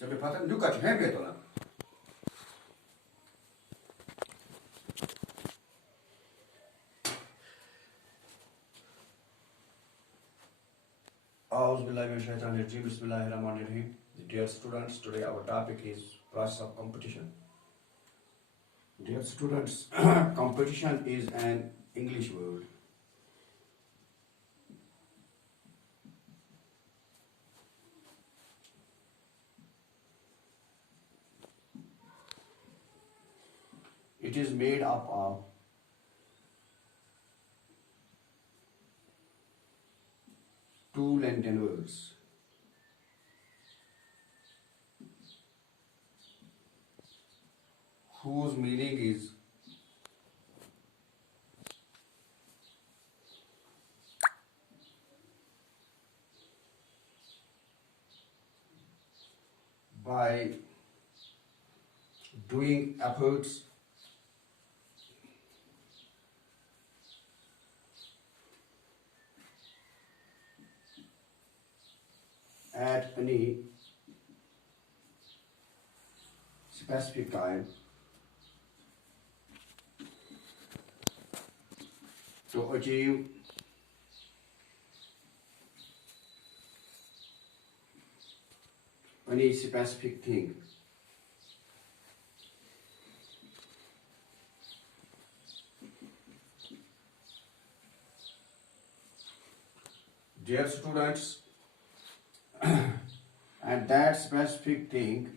Żeby potem dukać hebie to na. Bismillahirrahmanirrahim. Dear students, today our topic is process of competition. Dear students, competition is an English word. It is made up of two Latin words. Whose meaning is by doing efforts at any specific time to achieve any specific thing. Dear students, and that specific thing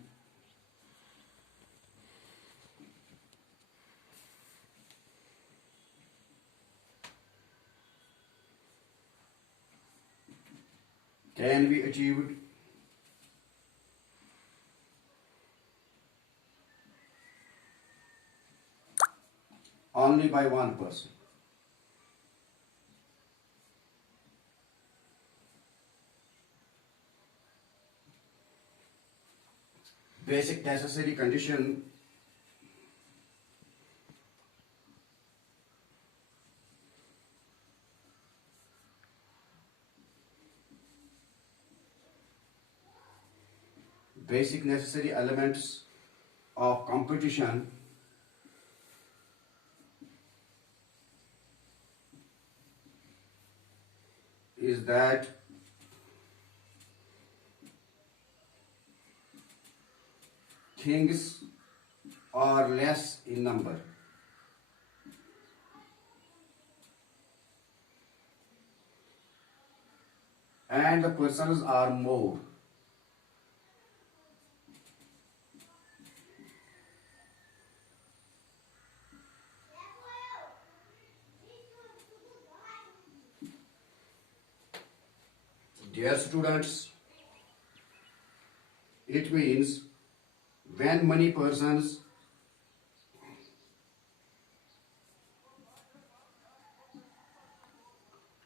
can be achieved only by one person. Basic necessary condition basic necessary elements of competition is that things are less in number and the persons are more. Dear students, it means when many persons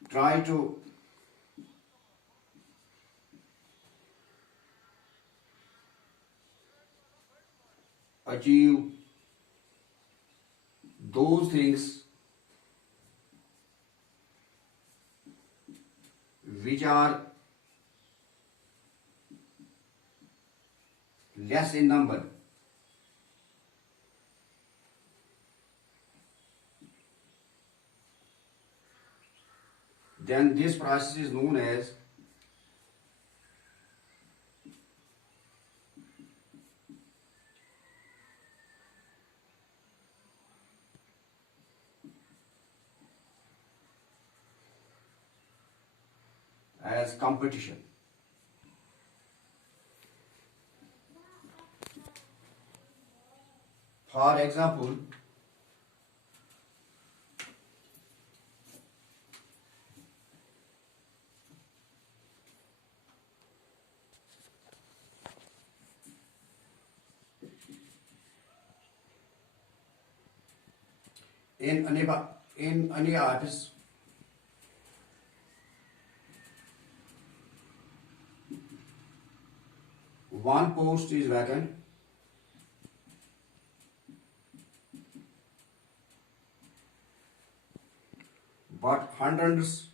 try to achieve those things which are less in number, then this process is known as competition. For example, in any office, one post is vacant, but hundreds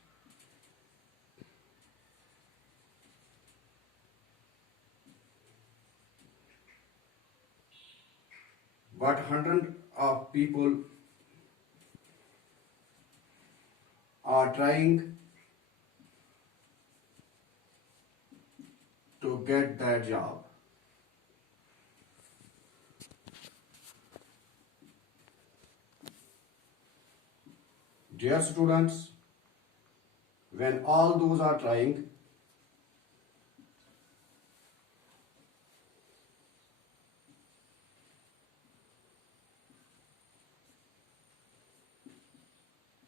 but hundreds of people are trying to get that job. Dear students, when all those are trying,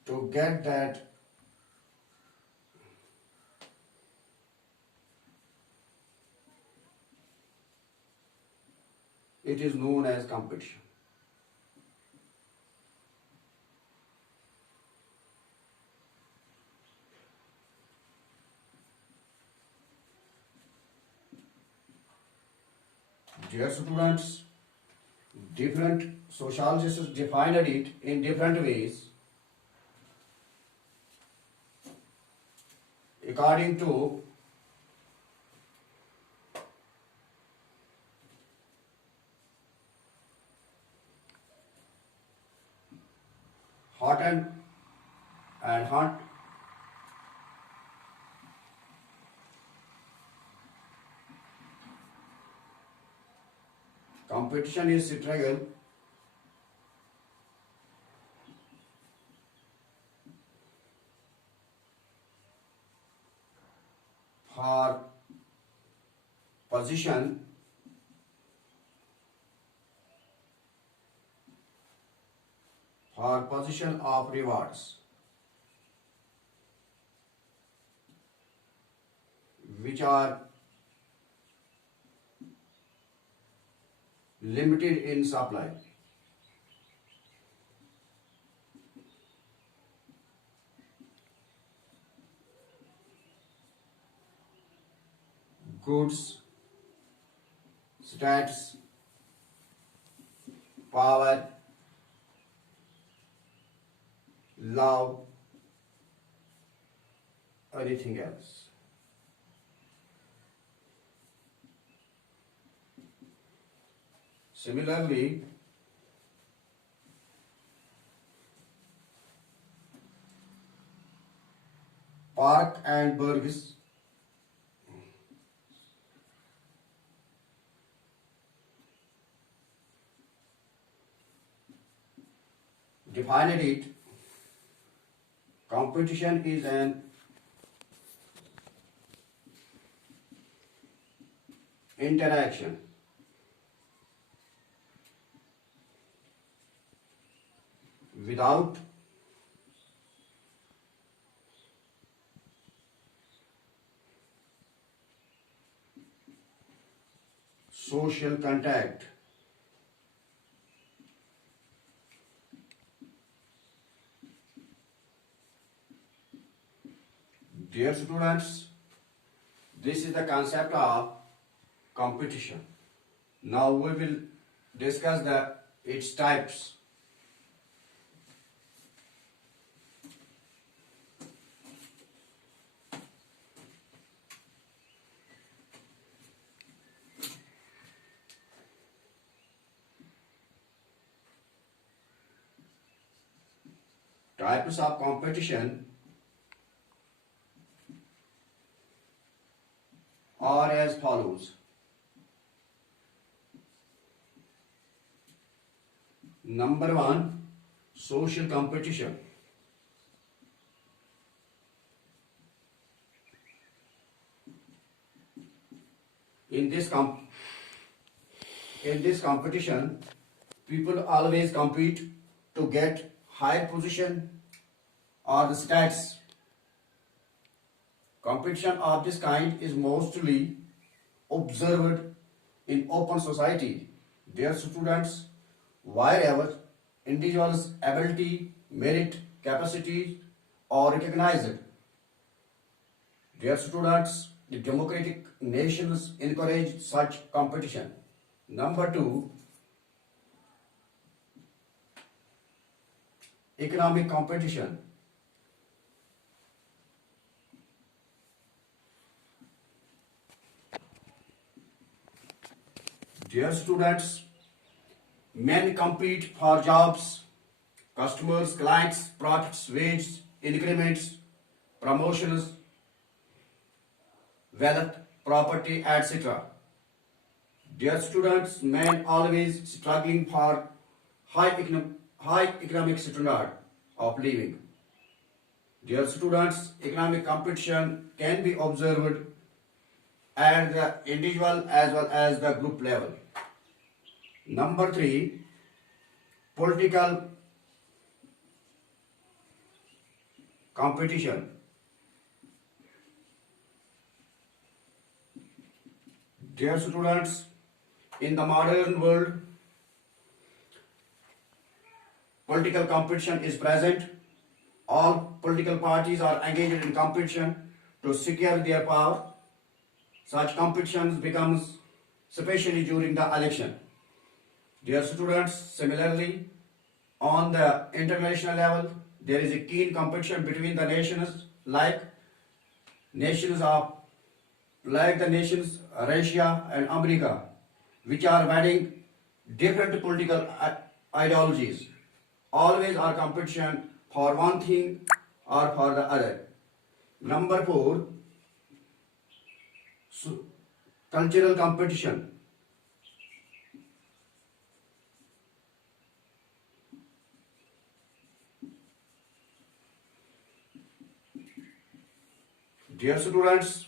to get that it is known as competition. Dear students, different sociologists defined it in different ways according to Horton and Hunt. Competition is struggle for position of rewards, which are limited in supply. Goods, stats, power, love, anything else. Similarly, Park and Burgess defined it. Competition is an interaction without social contact. Dear students, this is the concept of competition. Now we will discuss its types. Types of competition are as follows. Number one, social competition. In this competition, people always compete to get higher position or the stats. Competition of this kind is mostly observed in open society. Dear students, wherever individuals' ability, merit, capacity are recognized. Dear students, the democratic nations encourage such competition. Number two, economic competition. Dear students, Men compete for jobs, customers, clients, profits, wages, increments, promotions, wealth, property, etc. Dear students, men always struggling for high economic standard of living. Dear students, economic competition can be observed at the individual as well as the group level. Number 3, political competition. Dear students, in the modern world, political competition is present. All political parties are engaged in competition to secure their power. Such competition becomes especially during the election. Dear students, similarly, on the international level, there is a keen competition between the nations like the nations Russia and America, which are wedding different political ideologies. Always are competition for one thing or for the other. Number 4, cultural competition. Dear students,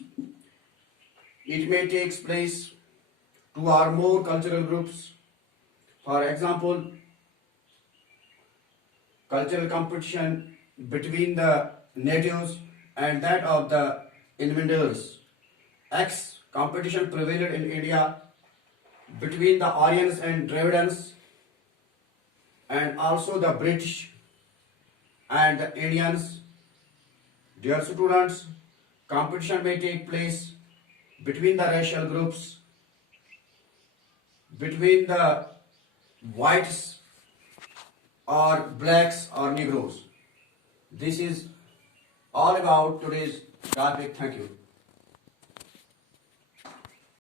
it may take place two or more cultural groups. For example, cultural competition between the natives and that of the invaders. X competition prevailed in India between the Aryans and Dravidians, and also the British and the Indians. Dear students, competition may take place between the racial groups, between the whites or blacks or Negroes. This is all about today's topic. Thank you.